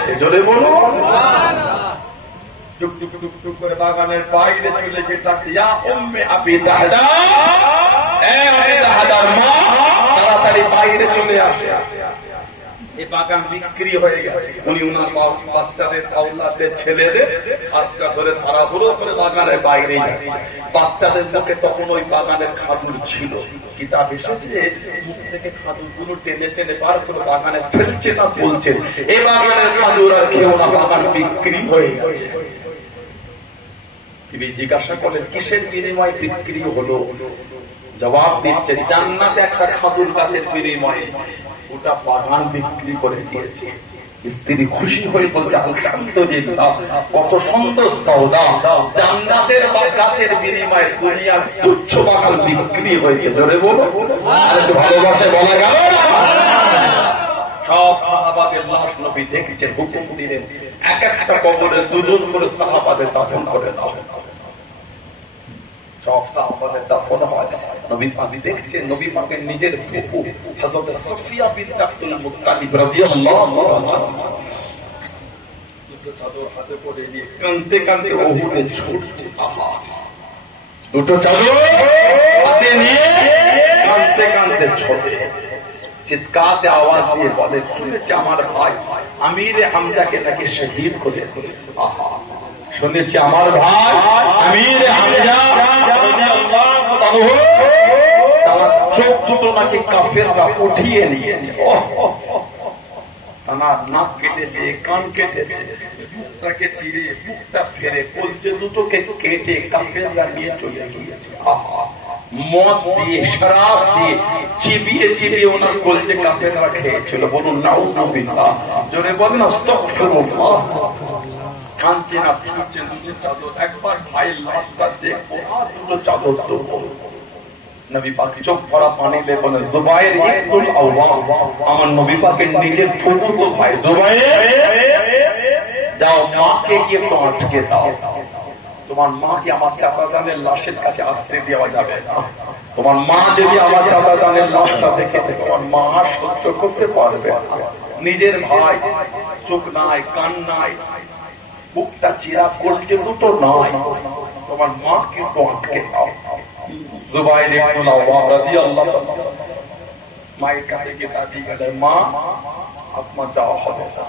গেছে, জোরে বলো। টুক টুক টুক টুক করে বাগানের বাইরে চলে গিয়ে ডাকছে, ইয়া উম্মে আবি দাহদা, আবি দাহদার মা, তাড়াতাড়ি বাইরে চলে আসে। এই বাগান বিক্রি হয়ে গেছে। উনি ওনার বাচ্চাদের আওলাদের ছেলেদের হাতটা ধরে তাড়াহুড়ো করে বাগানের বাইরে যাচ্ছে। বাচ্চাদের মুখে তখন ওই বাগানের খাদুর ছিল। কিতাব এসেছে মুখ থেকে খাদুরগুলো টেনে টেনে বার করে বাগানে ফেলছে না, বলছে এই বাগানের খাদুর আর কেউ না, বাগান বিক্রি হয়ে গেছে। তিনি জিজ্ঞাসা করলেন কিসের বিনিময়ে বিক্রি হলো? জবাব দিচ্ছে জান্নাতে একটা খাদুর গাছের বিনিময়ে ওটা বাগান বিক্রি করে দিয়েছে। স্ত্রী খুশি হয়ে বলছে আলহামদুলিল্লাহ, কত সুন্দর সওদা, জান্নাতের গাছের বিনিময়ে দুনিয়ার তুচ্ছ বাগান বিক্রি হয়েছে। জোরে বলো, একটু ভালোবাসায় বলা গেল। সব সাহাবাদের লাশ নবী দেখেছেন, হুকুম দিলেন এক একটা কবরে দুজন করে সাহাবাদের দাফন করে দাও। সব সাহাবাদের দাফন হয়। নবী পাক দেখছেন, নবী পাকের নিজের ফুফু হযরত সুফিয়া বিনত আব্দুল মুত্তালিব রাদিয়াল্লাহু আনহা দুটো চাদর হাতে পড়ে নিয়ে কাঁদতে কাঁদতে উহুদে ছুটছে। আহা, দুটো চাদর হাতে নিয়ে কাঁদতে কাঁদতে ছোটে, চিৎকারতে আওয়াজ দিয়ে বলে, শুনেছি আমার ভাই আমিরে হামজাকে নাকি শহীদ করে দিয়েছে। আহা, শুনেছি আমার ভাই আমিরে হামজা তার চোখ দুটো নাকি কাফেররা উঠিয়ে নিয়েছে। তার নাক কেটেছে, কান কেটেছে, বুকটাকে চিরে, বুকটা ফেরে, কলজে দুটোকে কেটে কাফেররা নিয়ে চলে গিয়েছে। আহা, মদ দিয়ে, শরাব দিয়ে চিবিয়ে চিবিয়ে ওনার কলজে কাফেররা খেয়েছিল। বলুন নাউযুবিল্লাহ, জোরে বলেন আস্তাগফিরুল্লাহ। কাঁদছে না, ছুটছে, দুটো চাদর, একবার ভাইয়ের লাশটা দেখবো, দুটো চাদর দেবো। নবী পাক চোখ ভরা পানি দিয়ে বলেন, জুবায়ের ইবনুল আওয়াম, আমার নবী পাকের নিজের ফুফুতো ভাই জুবায়ের, যাও মাকে গিয়ে একটু আটকে দাও। তোমার মাকে আমার চাচাজানের লাশের কাছে আসতে দেওয়া যাবে না। তোমার মা যদি আমার চাচাজানের লাশটা দেখে তোমার মা সহ্য করতে পারবে না। নিজের ভাই, চোখ নাই, কান নাই, বুকটা চিরা, কলজে দুটো নয়, তোমার মাকে একটু আটকে দাও। জুবায়ের ইবনুল আওয়াম রাদিয়াল্লাহু আনহু মায়ের কাছে গিয়ে দাঁড়িয়ে গেলেন, মা আপনার যাওয়া হবে না।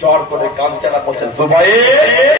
জ্বর করে কান চালা করছে, জুবায়ের